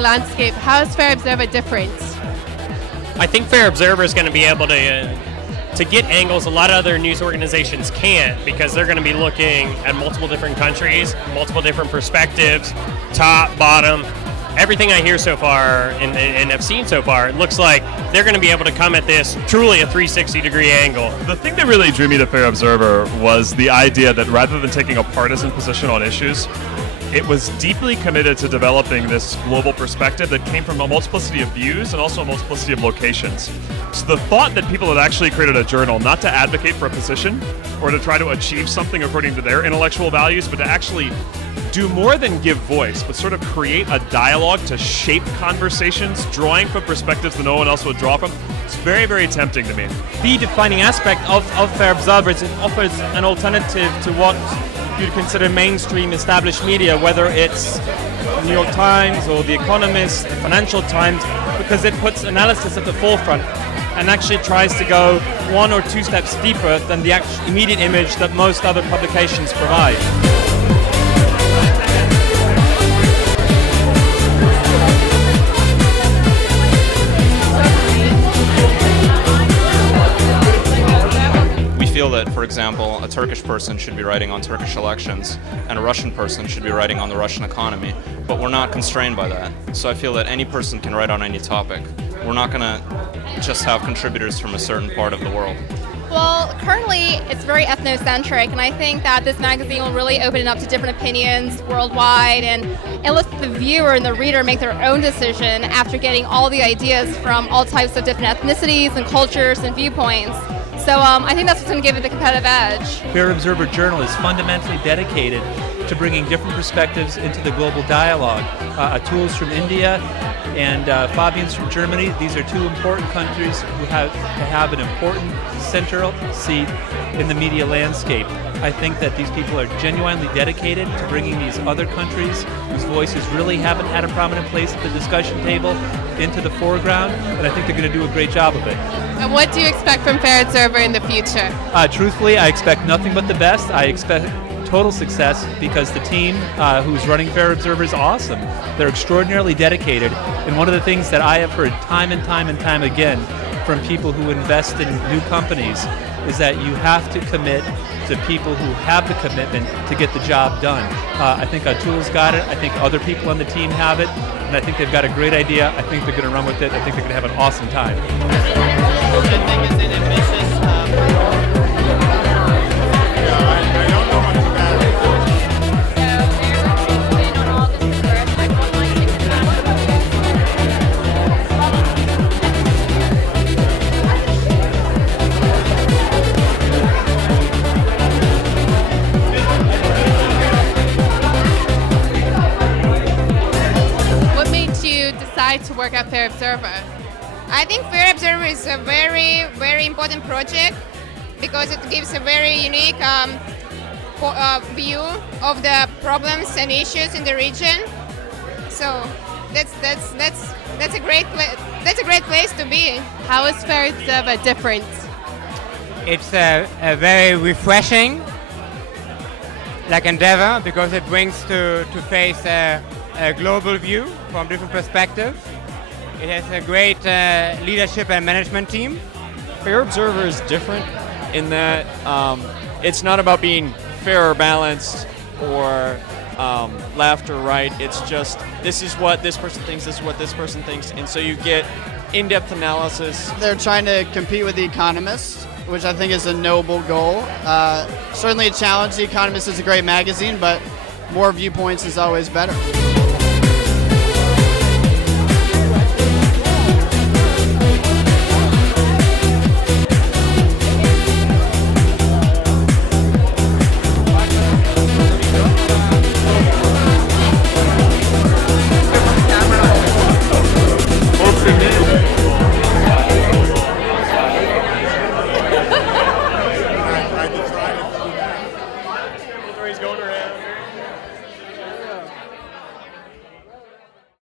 Landscape. How is Fairobserver different? I think Fairobserver is going to be able to get angles a lot of other news organizations can't, because they're going to be looking at multiple different countries, multiple different perspectives, top, bottom. Everything I hear so far and have seen so far, it looks like they're going to be able to come at this truly a 360-degree angle. The thing that really drew me to Fairobserver was the idea that rather than taking a partisan position on issues, it was deeply committed to developing this global perspective that came from a multiplicity of views and also a multiplicity of locations. So the thought that people had actually created a journal not to advocate for a position or to try to achieve something according to their intellectual values, but to actually do more than give voice, but sort of create a dialogue to shape conversations, drawing from perspectives that no one else would draw from. It's very, very tempting to me. The defining aspect of Fairobserver is it offers an alternative to what you'd consider mainstream established media, whether it's the New York Times or The Economist, the Financial Times, because it puts analysis at the forefront and actually tries to go one or two steps deeper than the immediate image that most other publications provide. Feel that, for example, a Turkish person should be writing on Turkish elections and a Russian person should be writing on the Russian economy, but we're not constrained by that. So I feel that any person can write on any topic. We're not going to just have contributors from a certain part of the world. Well, currently it's very ethnocentric, and I think that this magazine will really open it up to different opinions worldwide and let the viewer and the reader make their own decision after getting all the ideas from all types of different ethnicities and cultures and viewpoints. So I think that's what's going to give it the competitive edge. Fairobserver Journal is fundamentally dedicated to bringing different perspectives into the global dialogue. Atul's from India and Fabian's from Germany. These are two important countries who have an important central seat in the media landscape. I think that these people are genuinely dedicated to bringing these other countries whose voices really haven't had a prominent place at the discussion table into the foreground, and I think they're going to do a great job of it. And what do you expect from Fairobserver in the future? Truthfully, I expect nothing but the best. I expect total success because the team who's running Fairobserver is awesome. They're extraordinarily dedicated, and one of the things that I have heard time and time and time again from people who invest in new companies is that you have to commit to people who have the commitment to get the job done. I think Atul's got it. I think other people on the team have it, and I think they've got a great idea. I think they're going to run with it. I think they're going to have an awesome time. To work at Fairobserver? I think Fairobserver is a very, very important project because it gives a very unique view of the problems and issues in the region. So that's a great place to be. How is Fairobserver different? It's a very refreshing endeavor because it brings to face a global view from different perspectives. It has a great leadership and management team. Fairobserver is different in that it's not about being fair or balanced or left or right. It's just, this is what this person thinks, this is what this person thinks, and so you get in-depth analysis. They're trying to compete with The Economist, which I think is a noble goal. Certainly a challenge. The Economist is a great magazine, but more viewpoints is always better. going to her